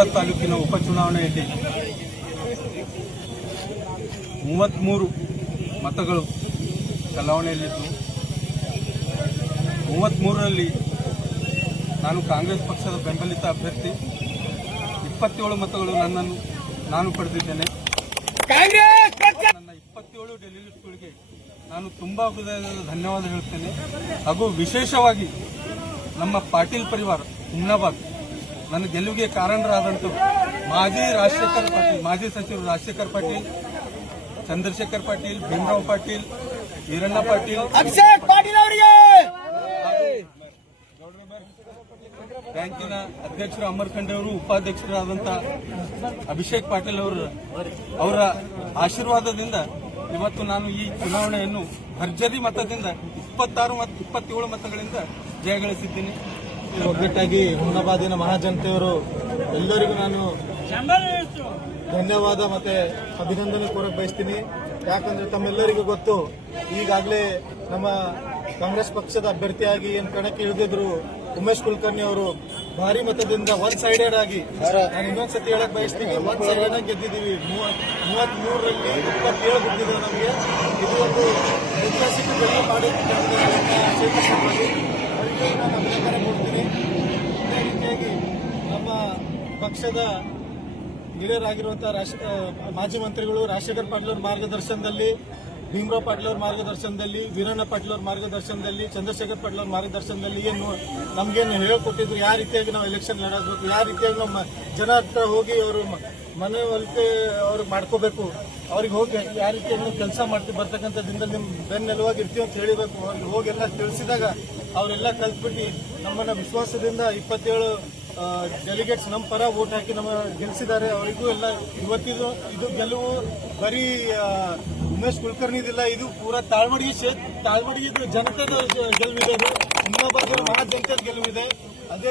ಹುಮನಾಬಾದ್ ತಾಲೂಕಿನ ಉಪಚುನಾವಣೆಯಲ್ಲಿ 33 ಮತಗಳು ಚಲಾವಣೆಯಲ್ಲಿದ್ದು 33ರಲ್ಲಿ ನಾನು ಕಾಂಗ್ರೆಸ್ ಪಕ್ಷದ ಬೆಂಬಲಿತ ಅಭ್ಯರ್ಥಿ 27 ಮತಗಳು ನಾನು ಪಡೆದಿದ್ದೇನೆ. ನನ್ನ 27 ಡೆಲಿಗೇಟ್ಸ್ಗಳಿಗೆ ನಾನು ತುಂಬಾ ಹೃದಯದ ಧನ್ಯವಾದ ಹೇಳ್ತೇನೆ. ಹಾಗೂ ವಿಶೇಷವಾಗಿ ನಮ್ಮ ಪಾಟೀಲ್ ಪರಿವಾರ ಹುಮನಾಬಾದ್ ನನ್ನ ಗೆಲುವಿಗೆ ಕಾರಣರಾದಂಥವ್ರು ಮಾಜಿ ಸಚಿವರು ರಾಜಶೇಖರ್ ಪಾಟೀಲ್, ಚಂದ್ರಶೇಖರ್ ಪಾಟೀಲ್, ಭೀಮರಾವ್ ಪಾಟೀಲ್, ಈರಣ್ಣ ಪಾಟೀಲ್, ಅಭಿಷೇಕ್ ಪಾಟೀಲ್ ಅವರಿಗೆ, ಬ್ಯಾಂಕಿನ ಅಧ್ಯಕ್ಷರು ಅಮರ್ ಖಂಡೆ ಅವರು, ಉಪಾಧ್ಯಕ್ಷರಾದಂಥ ಅಭಿಷೇಕ್ ಪಾಟೀಲ್ ಅವರ ಆಶೀರ್ವಾದದಿಂದ ಇವತ್ತು ನಾನು ಈ ಚುನಾವಣೆಯನ್ನು ಭರ್ಜರಿ ಮತದಿಂದ 27 ಮತಗಳಿಂದ ಜಯಗಳಿಸಿದ್ದೀನಿ. ಒಗ್ಗಟ್ಟಾಗಿ ಹುಮನಾಬಾದಿನ ಮಹಾಜನತೆಯವರು ಎಲ್ಲರಿಗೂ ನಾನು ಧನ್ಯವಾದ ಮತ್ತೆ ಅಭಿನಂದನೆ ಕೋರಕ್ಕೆ ಬಯಸ್ತೀನಿ. ಯಾಕಂದ್ರೆ ತಮ್ಮೆಲ್ಲರಿಗೂ ಗೊತ್ತು, ಈಗಾಗಲೇ ನಮ್ಮ ಕಾಂಗ್ರೆಸ್ ಪಕ್ಷದ ಅಭ್ಯರ್ಥಿಯಾಗಿ ಏನು ಕಣಕ್ಕೆ ಇಳಿದಿದ್ರು ಉಮೇಶ್ ಕುಲಕರ್ಣಿ ಅವರು ಭಾರಿ ಮತದಿಂದ ಒನ್ ಸೈಡೆಡ್ ಆಗಿ, ನಾನು ಇನ್ನೊಂದ್ಸತಿ ಹೇಳಕ್ ಬಯಸ್ತೀನಿ, ಒನ್ ಸೈಡೆಡ್ ಆಗಿ ಗೆದ್ದಿದ್ದೀವಿ. 33ರಲ್ಲಿ 27 ಗೆದ್ದಿದ್ರು. ನಮಗೆ ಇದು ಒಂದು ಐತಿಹಾಸಿಕ ಗೆಲುವು ಮಾಡಿ ಅವರಿಗೆ ನಾನು ಅಭಿನಂದನೆ ಕೊಡ್ತೀನಿ. ಇದೇ ರೀತಿಯಾಗಿ ನಮ್ಮ ಪಕ್ಷದ ಲೀಡರ್ ಆಗಿರುವಂತಹ ಮಾಜಿ ಮಂತ್ರಿಗಳು ರಾಜಶೇಖರ್ ಪಾಟೀಲ್ ಅವರ ಮಾರ್ಗದರ್ಶನದಲ್ಲಿ, ಭೀಮರಾವ್ ಪಾಟೀಲ್ ಅವರ ಮಾರ್ಗದರ್ಶನದಲ್ಲಿ, ವೀರಣ್ಣ ಪಾಟೀಲ್ ಅವರ ಮಾರ್ಗದರ್ಶನದಲ್ಲಿ, ಚಂದ್ರಶೇಖರ್ ಪಾಟೀಲ್ ಅವರ ಮಾರ್ಗದರ್ಶನದಲ್ಲಿ ನಮಗೇನು ಹೇಳ್ಕೊಟ್ಟಿದ್ರು, ಯಾವ ರೀತಿಯಾಗಿ ನಾವು ಎಲೆಕ್ಷನ್ ನಡೆಸಬೇಕು, ಯಾವ ರೀತಿಯಾಗಿ ನಮ್ಮ ಜನ ಹತ್ರ ಹೋಗಿ ಅವರು ಮನವೊಲಿಕೆ ಅವ್ರಿಗೆ ಮಾಡ್ಕೋಬೇಕು, ಅವ್ರಿಗೆ ಹೋಗಿ ಯಾವ ರೀತಿಯಾಗಿ ನಾವು ಕೆಲಸ ಮಾಡ್ತೀವಿ, ಬರ್ತಕ್ಕಂಥ ದಿನದಲ್ಲಿ ನಿಮ್ಮ ಬೆನ್ನೆಲುವಾಗಿ ಇರ್ತೀವಿ ಅಂತ ಹೇಳಿಬೇಕು. ಅವ್ರಿಗೆ ಹೋಗೆಲ್ಲ ತಿಳಿಸಿದಾಗ ಅವರೆಲ್ಲ ಕಲ್ತ್ಬಿಟ್ಟು ನಮ್ಮನ್ನ ವಿಶ್ವಾಸದಿಂದ 27 ಡೆಲಿಗೇಟ್ಸ್ ನಮ್ಮ ಪರ ವೋಟ್ ಹಾಕಿ ನಮ್ಮ ಗೆಲ್ಲಿಸಿದ್ದಾರೆ. ಅವರಿಗೂ ಎಲ್ಲ ಇವತ್ತಿದು ಇದು ಗೆಲುವು ಬರೀ ಉಮೇಶ್ ಕುಲಕರ್ಣಿದಿಲ್ಲ, ಇದು ಪೂರಾ ತಾಳ್ಮಡಿ ಜನತೆದ ಗೆಲುವಿದೆ. ಇದು ಹುಮನಾಬಾದ್ ಮಹಾ ಜನತೆದ ಗೆಲುವಿದೆ. ಅದೇ